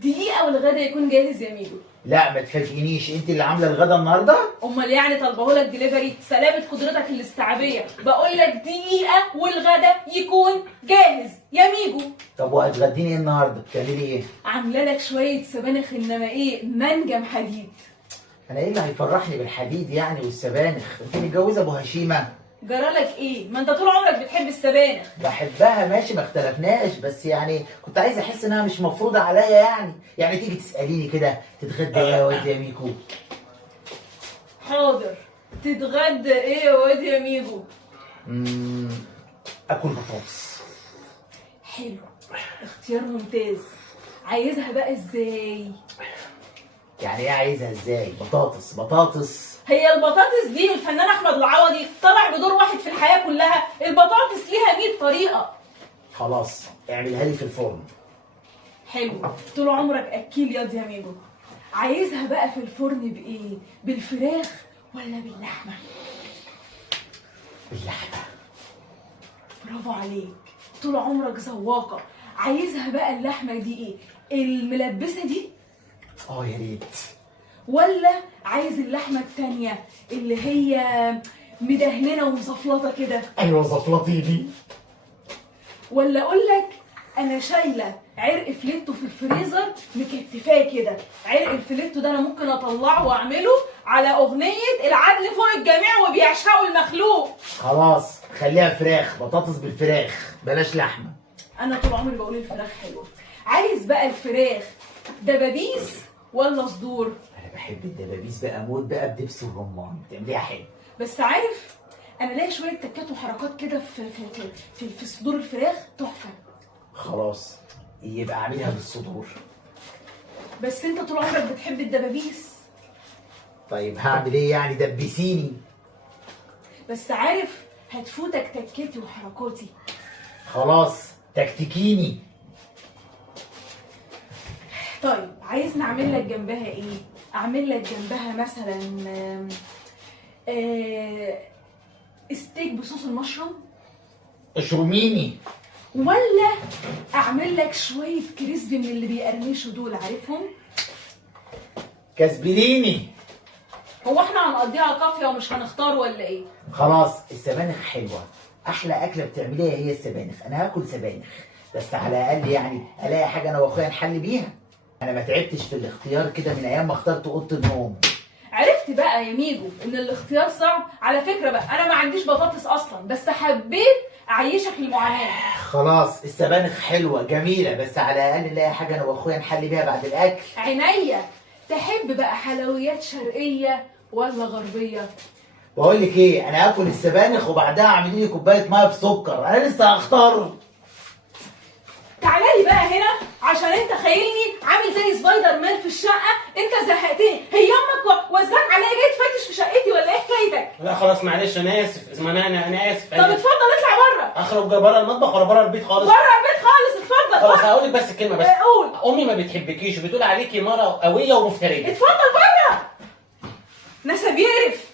دقيقة والغدا يكون جاهز يا ميدو. لا ما تفاجئنيش، انت اللي عامله الغدا النهارده؟ امال يعني طالبهولك دليفري؟ سلامة قدرتك الاستيعابية، بقول لك دقيقة والغدا يكون جاهز يا ميجو. طب وهتغديني ايه النهارده؟ بتعملي ايه؟ عامله لك شوية سبانخ، انما ايه، منجم حديد. انا ايه اللي هيفرحني بالحديد يعني والسبانخ؟ انت متجوزه ابو هشيمه؟ جرالك ايه؟ ما انت طول عمرك بتحب السبانخ. بحبها ماشي، ما اختلفناش، بس يعني كنت عايز احس انها مش مفروضه عليا يعني تيجي تساليني كده تتغدى ايه يا واد يا ميكو؟ حاضر، تتغدى ايه يا واد يا ميجو؟ اكل بطاطس. حلو، اختيار ممتاز. عايزها بقى ازاي؟ يعني ايه عايزها ازاي؟ بطاطس. هي البطاطس دي الفنان احمد العوضي طلع بدور واحد في الحياه كلها، البطاطس ليها 100 طريقه. خلاص اعملها لي في الفرن. حلو، طول عمرك اكيل ياض يا ميجو. عايزها بقى في الفرن بايه؟ بالفراخ ولا باللحمه؟ باللحمه. برافو عليك، طول عمرك ذواقه. عايزها بقى اللحمه دي ايه؟ الملبسه دي يا ريت. ولا عايز اللحمه التانيه اللي هي مدهنه ومزفلطه كده؟ ايوه زفلطيني. ولا اقول لك انا شايله عرق فليتو في الفريزر مكتفاه كده. عرق الفليتو ده انا ممكن اطلعه واعمله على اغنيه العدل فوق الجميع وبيعشقوا المخلوق. خلاص خليها فراخ، بطاطس بالفراخ بلاش لحمه. انا طول عمري بقول الفراخ حلوه. عايز بقى الفراخ دبابيس ولا صدور؟ انا بحب الدبابيس بقى موت بقى بدبس الرمان، بتعمليها حلو. بس عارف انا لاقي شويه تكات وحركات كده في صدور الفراخ تحفه. خلاص يبقى اعملها بالصدور. بس انت طول عمرك بتحب الدبابيس. طيب هعمل ايه يعني؟ دبسيني. بس عارف هتفوتك تكاتي وحركاتي. خلاص تكتكيني. طيب عايز نعمل لك جنبها ايه؟ اعمل لك جنبها مثلا ستيك بصوص المشروم، اشرميني. ولا اعمل لك شويه كريسبي من اللي بيقرمشوا دول، عارفهم؟ كسبليني. هو احنا هنقضيها قافيه ومش هنختار ولا ايه؟ خلاص السبانخ حلوه، احلى اكله بتعمليها هي السبانخ. انا هاكل سبانخ، بس على الاقل يعني الاقي حاجه انا واخويا نحل بيها. انا ما تعبتش في الاختيار كده من ايام ما اخترت اوضه النوم. عرفت بقى يا ميجو ان الاختيار صعب؟ على فكره بقى انا ما عنديش بطاطس اصلا، بس حبيت اعيشك المعاناه. خلاص السبانخ حلوه جميله، بس على الاقل نلاقي حاجه انا واخويا نحل بيها بعد الاكل. عينيا. تحب بقى حلويات شرقيه ولا غربيه؟ بقول لك ايه، انا هاكل السبانخ وبعدها اعملي لي كوبايه ميه بسكر، انا لسه هختاره. تعالى لي بقى هنا عشان انت خايلني عامل زي سبايدر مان في الشقه. انت زهقتني. هي امك وزاك عليا جاي تفتش في شقتي ولا ايه حكايتك؟ لا خلاص معلش انا اسف، اسمع انا اسف. طب اتفضل اطلع بره. اخرج بره المطبخ ولا بره البيت خالص؟ بره البيت خالص، اتفضل. خلاص هقول لك بس كلمه بس. قول. امي ما بتحبكيش وبتقول عليكي مره قويه ومفتريه. اتفضل بره. نسب يقرف.